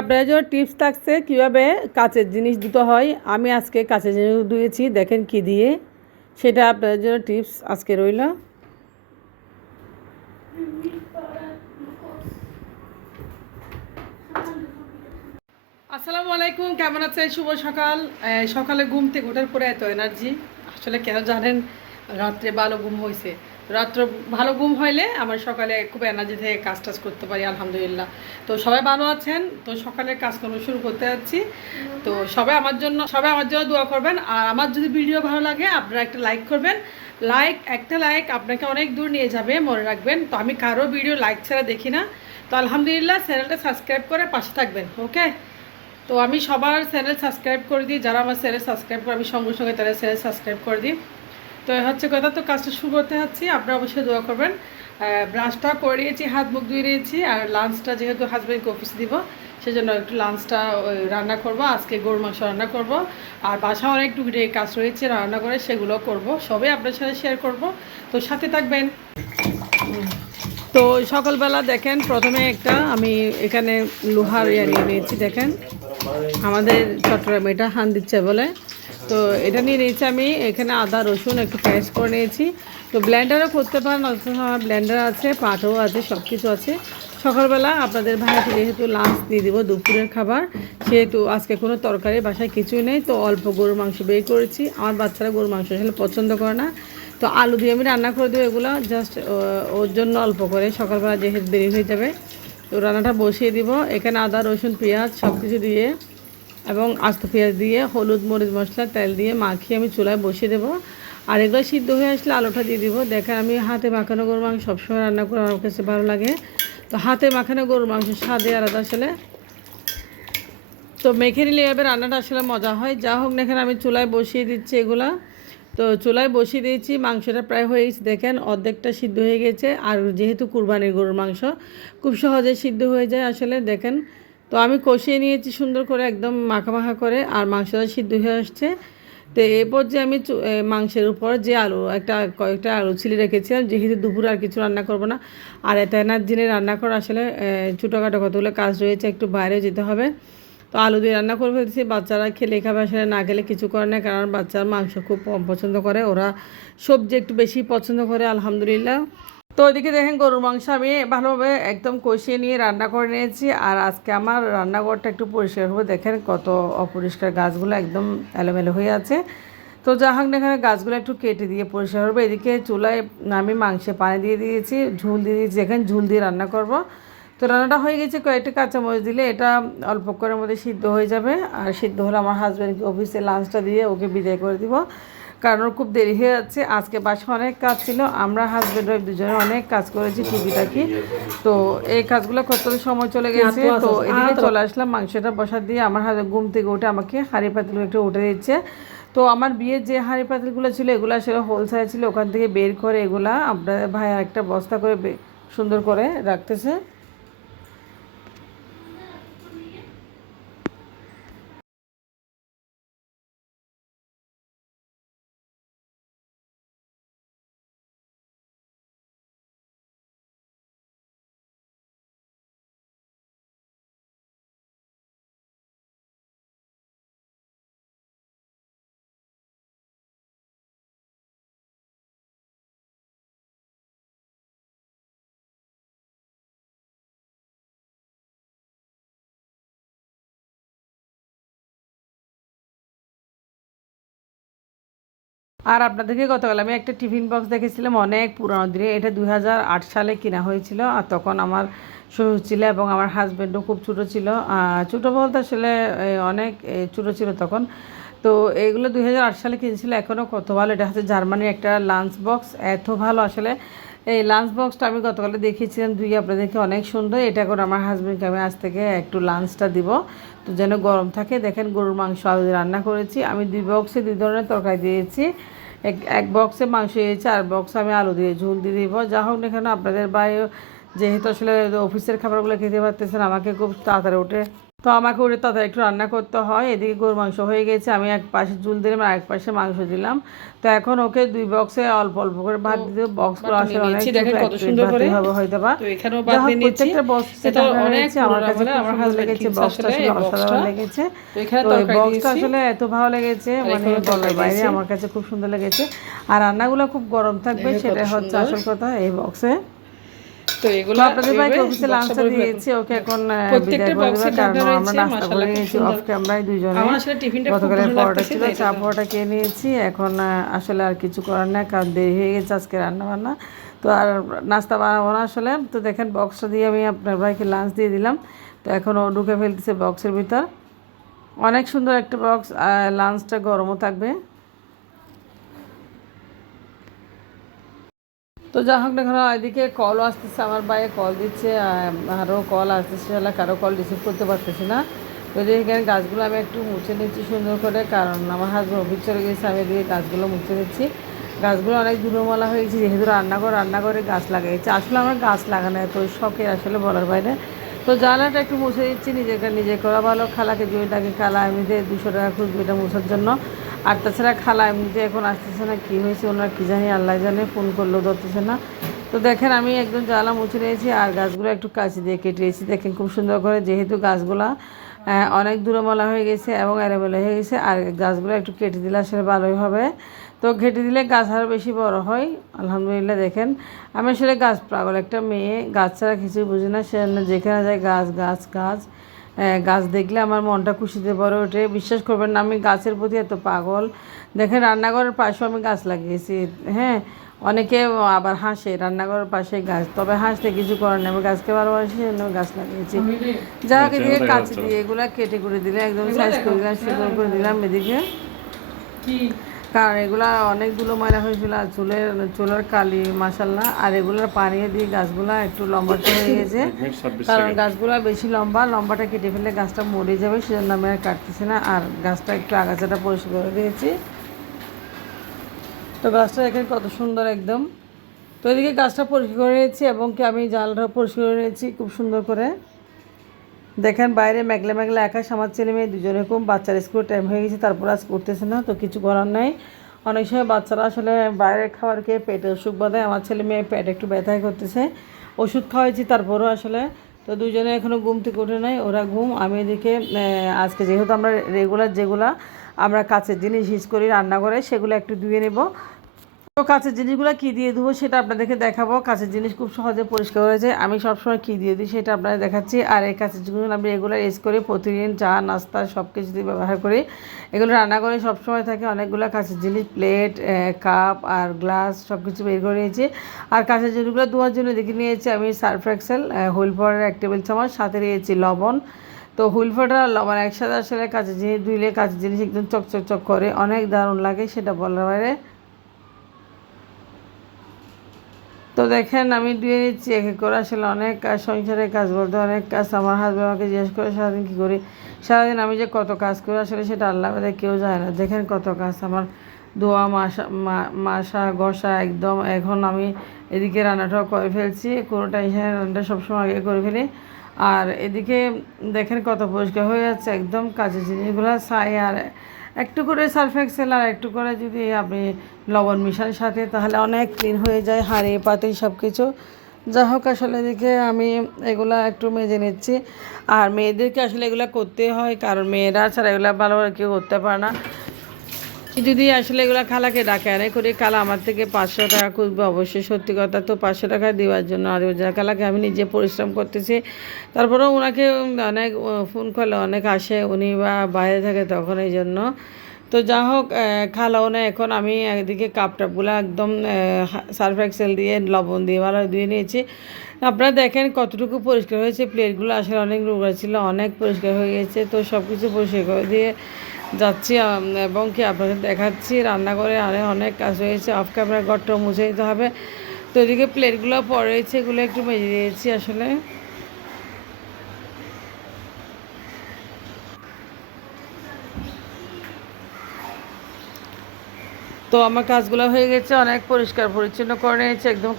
আপনার জন্য টিপস থাকছে কীভাবে কাচের জিনিস দিতে হয়। আমি আজকে কাচের জিনিস ধুয়েছি, দেখেন কি দিয়ে, সেটা আপনার জন্য টিপস আজকে রইল। আসসালামু আলাইকুম, কেমন আছেন? শুভ সকাল। সকালে ঘুম থেকে ওঠার পরে এত এনার্জি, আসলে কেন জানেন? রাত্রে ভালো ঘুম হয়েছে। রাত্র ভালো ঘুম হইলে আমার সকালে খুব এনার্জি থেকে কাজ টাজ করতে পারি, আলহামদুলিল্লাহ। তো সবাই ভালো আছেন? তো সকালে কাজকর্ম শুরু করতে যাচ্ছি। তো সবাই আমার জন্য দোয়া করবেন। আর আমার যদি ভিডিও ভালো লাগে আপনারা একটা লাইক করবেন। একটা লাইক আপনাকে অনেক দূর নিয়ে যাবে, মনে রাখবেন। তো আমি কারো ভিডিও লাইক ছাড়া দেখি না। তো আলহামদুলিল্লাহ, চ্যানেলটা সাবস্ক্রাইব করে পাশে থাকবেন, ওকে? তো আমি সবার চ্যানেল সাবস্ক্রাইব করে দিই, যারা আমার চ্যানেল সাবস্ক্রাইব করে আমি সঙ্গে সঙ্গে তাদের চ্যানেল সাবস্ক্রাইব করে দিই। তো হচ্ছে কথা, তো কাজটা শুরু করতে যাচ্ছি, আপনারা অবশ্যই দোয়া করবেন। ব্রাশটা করে নিয়েছি, হাত মুখ ধুয়ে নিয়েছি। আর লাঞ্চটা যেহেতু হাজব্যান্ডকে অফিস দিব, সেজন্য একটু লাঞ্চটা রান্না করব। আজকে গরুর মাংস রান্না করব। আর বাসা অনেক টুকরে কাজ রয়েছে রান্না করে, সেগুলো করব, সবই আপনার সাথে শেয়ার করব। তো সাথে থাকবেন। তো সকালবেলা দেখেন, প্রথমে একটা আমি এখানে লোহার নিয়ে নিয়েছি। দেখেন আমাদের চট্টগ্রামে এটা হান্দিচ্ছে বলে। তো এটা নিয়ে নিয়েছি আমি। এখানে আদা রসুন একটু পেস্ট করে নিয়েছি। তো ব্লেন্ডারও করতে পারেন, অথচ আমার ব্লেন্ডার আছে, পাটও আছে, সব কিছু আছে। সকালবেলা আপনাদের ভাইয়াকে যেহেতু লাঞ্চ দিয়ে দিব, দুপুরের খাবার, সেহেতু আজকে কোনো তরকারি বাসায় কিছুই নেই। তো অল্প গরুর মাংস বের করেছি। আমার বাচ্চারা গরুর মাংস আসলে পছন্দ করে না। তো আলু দিয়ে আমি রান্না করে দেবো এগুলো, জাস্ট ওর জন্য অল্প করে, সকালবেলা যেহেতু দেরি হয়ে যাবে। তো রান্নাটা বসিয়ে দিব। এখানে আদা রসুন পেঁয়াজ সব কিছু দিয়ে এবং আস্ত পেঁয়াজ দিয়ে হলুদ মরিচ মশলা তেল দিয়ে মাখিয়ে আমি চুলায় বসিয়ে দেবো। আর এগুলো সিদ্ধ হয়ে আসলে আলুটা দিয়ে দিব। দেখেন আমি হাতে মাখানো গরুর মাংস সবসময় রান্না করে আমার কাছে ভালো লাগে। তো হাতে মাখানো গরুর মাংস স্বাদে আলাদা আসলে। তো মেখে নিলে এভাবে রান্নাটা আসলে মজা হয়। যা হোক না, এখানে আমি চুলায় বসিয়ে দিচ্ছি এগুলা। তো চুলায় বসিয়ে দিয়েছি, মাংসটা প্রায় হয়ে গেছে। দেখেন অর্ধেকটা সিদ্ধ হয়ে গেছে। আর যেহেতু কুরবানির গরুর মাংস খুব সহজে সিদ্ধ হয়ে যায় আসলে, দেখেন। তো আমি কষিয়ে নিয়েছি সুন্দর করে, একদম মাখা মাখা করে। আর মাংসটা সিদ্ধ হয়ে আসছে। তো এরপর যে আমি মাংসের উপর যে কয়েকটা আলু ছিলে রেখেছিলাম, যেহেতু দুপুরে আর কিছু রান্না করবো না। আর এত এনার্জিনে রান্না করা আসলে ছোটোখাটো কতগুলো কাজ রয়েছে, একটু বাইরে যেতে হবে। তো আলু দিয়ে রান্না করে ফেলছি। বাচ্চারা খেলে খাবে, আসলে না খেলে কিছু করে না, কারণ বাচ্চারা মাংস খুব কম পছন্দ করে, ওরা সবজি একটু বেশি পছন্দ করে, আলহামদুলিল্লাহ। তো ওইদিকে দেখেন গরুর মাংস আমি ভালোভাবে একদম কষিয়ে নিয়ে রান্না করে নিয়েছি। আর আজকে আমার রান্নাঘরটা একটু পরিষ্কার হবে। দেখেন কত অপরিষ্কার, গাছগুলো একদম এলোমেলো হয়ে আছে। তো যা হোক না, এখানে গাছগুলো একটু কেটে দিয়ে পরিষ্কার হবে। এদিকে চুলায় আমি মাংসে পানি দিয়ে দিয়েছি, ঝুল দিয়ে দিয়েছি, এখানে ঝুল দিয়ে রান্না করব। তো রান্নাটা হয়ে গেছে, কয়েকটা কাঁচামরিচ দিলে এটা অল্প করে মধ্যে সিদ্ধ হয়ে যাবে। আর সিদ্ধ হলে আমার হাজব্যান্ডকে অফিসে লাঞ্চটা দিয়ে ওকে বিদায় করে দিব, কারণ ওর খুব দেরি হয়ে যাচ্ছে। আজকে বাসায় অনেক কাজ ছিল, আমরা হাজব্যান্ড ওয়াইফ দুজনে অনেক কাজ করেছি টুকিটাকি। তো এই কাজগুলো করতে সময় চলে গেছে। তো এদিকে চলে আসলাম মাংসটা বসা দিয়ে। আমার হাজব্যান্ড ঘুম থেকে উঠে আমাকে হাঁড়ি পাতিলগুলো একটু উঠে দিচ্ছে। তো আমার বিয়ের যে হাঁড়ি পাতিলগুলো ছিল, এগুলো আসলে হোলসেল ছিল, ওখান থেকে বের করে এগুলা আপনার ভাই একটা বস্তা করে সুন্দর করে রাখতেছে। আর আপনাদেরকে গতকাল আমি একটা টিফিন বক্স দেখেছিলাম, অনেক পুরনো দিনে, এটা 2008 সালে কেনা হয়েছিল। আর তখন আমার শ্বশুর ছিল এবং আমার হাজব্যান্ডও খুব ছোটো ছিল। ছোটো বলতে আসলে অনেক ছোটো ছিল তখন। তো এগুলো 2008 সালে কিনেছিল, এখনও কত ভালো। এটা হচ্ছে জার্মানির একটা লাঞ্চ বক্স, এত ভালো আসলে। এই লাঞ্চ বক্সটা আমি গতকালে দেখিয়েছিলাম, আপনাদেরকে, অনেক সুন্দর। এটা করে আমার হাজব্যান্ডকে আমি আজ থেকে একটু লাঞ্চটা দিব, তো যেন গরম থাকে। দেখেন গরুর মাংস আলু দিয়ে রান্না করেছি আমি। 2 বক্সে 2 ধরনের তরকারি দিয়েছি। এক বক্সে মাংস দিয়েছি, আর বক্সে আমি আলু দিয়ে ঝোল দিয়ে দিব। যা হোক না কেন, আপনাদের ভাই যেহেতু আসলে অফিসের খাবারগুলো খেতে পারতেছেন, আমাকে খুব তাড়াতাড়ি উঠে তো আমাকে ওটা তাড়াতাড়ি একটু রান্না করতে হয়। এদিকে গরুর মাংস হয়ে গেছে, আমি এক পাশে ঝুল দিলাম আর এক পাশে মাংস দিলাম। তো এখন ওকে 2 বক্সে অল্প অল্প করে ভাত দিতে, বক্সগুলো আসলে অনেক ছোট, এক প্লেট ভাতই হবে হয়তো বা। যা হোক প্রত্যেকটা বক্সে ঢাকা রয়েছে, আমার কাছে খুব সুন্দর লেগেছে, বক্সটা আসলে অসাধারণ লেগেছে। তো এই বক্সটা আসলে এত ভালো লেগেছে, মানে বলার বাইরে, আমার কাছে খুব সুন্দর লেগেছে। আর রান্নাগুলো খুব গরম থাকবে, সেটা হচ্ছে আসল কথা এই বক্সে। তো এগুলো আপনাদের ভাইকে অফিসে লাঞ্চটা দিয়েছি, ওকে এখন বিদায় করে দেবে, কারণ আমরা নাস্তা করে নিয়েছি অফ ক্যামেরায় দুইজনে। গতকালের পরোটা ছিল, চা পরোটা খেয়ে নিয়েছি। এখন আসলে আর কিছু করার না, কারণ দেরি হয়ে গেছে আজকে রান্না বান্না, তো আর নাস্তা বানাবো না আসলে। তো দেখেন বক্সটা দিয়ে আমি আপনার ভাইকে লাঞ্চ দিয়ে দিলাম। তো এখন ও ঢুকে ফেলতেছে বক্সের ভিতর। অনেক সুন্দর একটা বক্স, লাঞ্চটা গরমও থাকবে। তো যা হোক না, এখন এদিকে কলও আসতেছে, আমার বাইরে কল দিচ্ছে, আরও কল আসতেছে, কারো কল রিসিভ করতে পারতেছি না। তো এখানে গাছগুলো আমি একটু মুছে নিচ্ছি সুন্দর করে, কারণ আমার হাজব্যান্ড অফিস চলে গেছে, আমি এদিকে গাছগুলো মুছে নিচ্ছি। গাছগুলো অনেক ধুলোমালা হয়ে গেছে, যেহেতু রান্নাঘরে গাছ লাগাইছে। আসলে আমার গাছ লাগানো এত শখের, আসলে বলার বাইরে। তো জানালাটা একটু মুছে দিচ্ছি, নিজে করা ভালো। খালাকে জমি টাকি, খালা এমনিতে 200 টাকা খুঁজবে এটা মুছার জন্য। আর তাছাড়া খালা এমনিতে এখন আসতেছে না, কী হয়েছে ওনার কী জানি, আল্লাহ জানে, ফোন করলেও ধরতেছে না। তো দেখেন আমি একদম জ্বালা মুছে নিয়েছি, আর গাছগুলো একটু কাঁচি দিয়ে কেটেছি, দেখেন খুব সুন্দর করে, যেহেতু গাছগুলা অনেক দূরমালা হয়ে গেছে এবং এলোমেলো হয়ে গেছে, আর গাছগুলো একটু কেটে দিলে আসলে ভালোই হবে। তো কেটে দিলে গাছ আরও বেশি বড় হয়। আলহামদুলিল্লাহ, দেখেন আমি আসলে গাছ পাগল একটা মেয়ে, গাছ ছাড়া কিছুই বুঝি না। সে যেখানে যায় গাছ গাছ গাছ, গাছ দেখলে আমার মনটা খুশিতে ভরে ওঠে। বিশ্বাস করবেন না, আমি গাছের প্রতি এত পাগল। দেখেন রান্নাঘরের পাশেও আমি গাছ লাগিয়েছি। হ্যাঁ, অনেকে আবার হাসে রান্নাঘরের পাশে গাছ, তবে হাসতে কিছু করার নেই, আমি গাছকে ভালোবাসি, জন্য গাছ লাগিয়েছি। যা হোক, এদিকে কাঁচি দিয়ে এগুলো কেটে করে দিলে, একদম সাইজ করে দিলাম, সুন্দর করে দিলাম এদিকে, কারণ এগুলা অনেক ধুলো ময়লা হয়েছিল, আর চুলের কালি মাসাল্লাহ। আর এগুলোর পানি দিয়ে গাছগুলা একটু লম্বাটা হয়ে গেছে, কারণ গাছগুলা বেশি লম্বাটা কেটে ফেলে গাছটা মরে যাবে, সেজন্য আমি আর কাটতেছি না। আর গাছটা একটু আগাছাটা পরিষ্কার করে দিয়েছি। তো গাছটা এখানে কত সুন্দর একদম। তো এদিকে গাছটা পরিষ্কার করে নিয়েছি, এবং কি আমি জালটা পরিষ্কার করে নিয়েছি খুব সুন্দর করে। দেখেন বাইরে মেঘলা মেঘলা আকাশ, আমার ছেলে মেয়ে দুজনে খুব, বাচ্চার স্কুল টাইম হয়ে গেছে, তারপর আজ করতেছে না, তো কিছু করার নাই। অনেক সময় বাচ্চারা আসলে বাইরের খাবার খেয়ে পেটে অসুখ বাঁধায়, আমার ছেলে মেয়ে পেট একটু ব্যথায় করতেছে, ওষুধ খাওয়াইছি তারপরও আসলে। তো দুজনে এখনও ঘুম থেকে উঠে নাই, ওরা ঘুম। আমি এদিকে আজকে যেহেতু আমরা রেগুলার যেগুলা আমরা কাছের জিনিস ইউজ করি রান্না করে, সেগুলো একটু ধুয়ে নেব। তো কাছের জিনিসগুলো কী দিয়ে দেবো সেটা আপনাদেরকে দেখাবো। কাছের জিনিস খুব সহজে পরিষ্কার হয়ে যায়, আমি সবসময় কী দিয়ে দিই সেটা আপনাদের দেখাচ্ছি। আর এই কাছের জিনিসগুলো আমি রেগুলার ইউজ করি, প্রতিদিন চা নাস্তা সব কিছু দিয়ে ব্যবহার করি, এগুলো রান্না করে সবসময় থাকে। অনেকগুলো কাছের জিনিস, প্লেট, কাপ আর গ্লাস সব কিছু বের করে নিয়েছি। আর কাছের জিনিসগুলো ধোয়ার জন্য দেখে নিয়েছি আমি surf excel, wheel powder 1 table চামচ, সাথে নিয়েছি লবণ। তো হুইল পাউডার আর লবণ একসাথে আসলে কাছের জিনিস ধুইলে কাছের জিনিস একদম চকচক করে, অনেক দারুণ লাগে, সেটা বলার বাইরে। তো দেখেন আমি ধুয়ে নিচ্ছি এক এক করে, আসলে অনেক কাজ, সংসারের কাজ বলতে অনেক কাজ। আমার হাজব্যান্ড আমাকে জিজ্ঞেস করে সারাদিন কী করি, সারাদিন আমি যে কত কাজ করি আসলে সেটা আল্লাহ বাদে কেউ যায় না। দেখেন কত কাজ আমার, ধোয়া মাসা ঘষা একদম। এখন আমি এদিকে রান্নাটাও করে ফেলছি, কোনো টেনশনে রান্নাটা সবসময় আগে করে ফেলি। আর এদিকে দেখেন কত পরিষ্কার হয়ে যাচ্ছে একদম কাজের জিনিসগুলো, ছাই আর একটু করে সার্ফ এক্সেল আর একটু করে যদি আপনি লবণ মিশানোর সাথে, তাহলে অনেক ক্লিন হয়ে যায় হাঁড়ি পাতিল সব কিছু। যা হোক, আসলে এদিকে আমি এগুলা একটু মেজে নিচ্ছি। আর মেয়েদেরকে আসলে এগুলো করতে হয়, কারণ মেয়েরা ছাড়া এগুলো ভালো কেউ করতে পারে না। যদি আসলে এগুলো খালাকে ডাকে আনে করি, খালা আমার থেকে 500 টাকা খুঁজবে, অবশ্যই সত্যি কথা। তো 500 টাকা দেওয়ার জন্য আর খালাকে আমি নিজে পরিশ্রম করতেছি, তারপরেও ওনাকে অনেক ফোন করলে অনেক আসে, উনি বা বাইরে থাকে তখন, এই জন্য। তো যা হোক, খালাও না এখন। আমি একদিকে কাপ টাপগুলো একদম সার্ফ এক্সেল দিয়ে লবণ দিয়ে ভালো ধুয়ে নিয়েছি। আপনারা দেখেন কতটুকু পরিষ্কার হয়েছে, প্লেটগুলো আসলে অনেক নোংরা ছিল, অনেক পরিষ্কার হয়ে গেছে। তো সব কিছু পরিষ্কার করে দিয়ে যাচ্ছি, এবং কি আপনাদের দেখাচ্ছি রান্নাঘরে আরে অনেক কাজ হয়েছে, অফ ক্যামেরা ঘরটাও মুছে দিতে হবে। তো এদিকে প্লেটগুলো পড়ে রয়েছে, এগুলো একটু মেজে দিয়েছি আসলে। তো আমার কাজগুলো হয়ে গেছে, অনেক পরিষ্কার পরিচ্ছন্ন করে নিয়েছে একদম।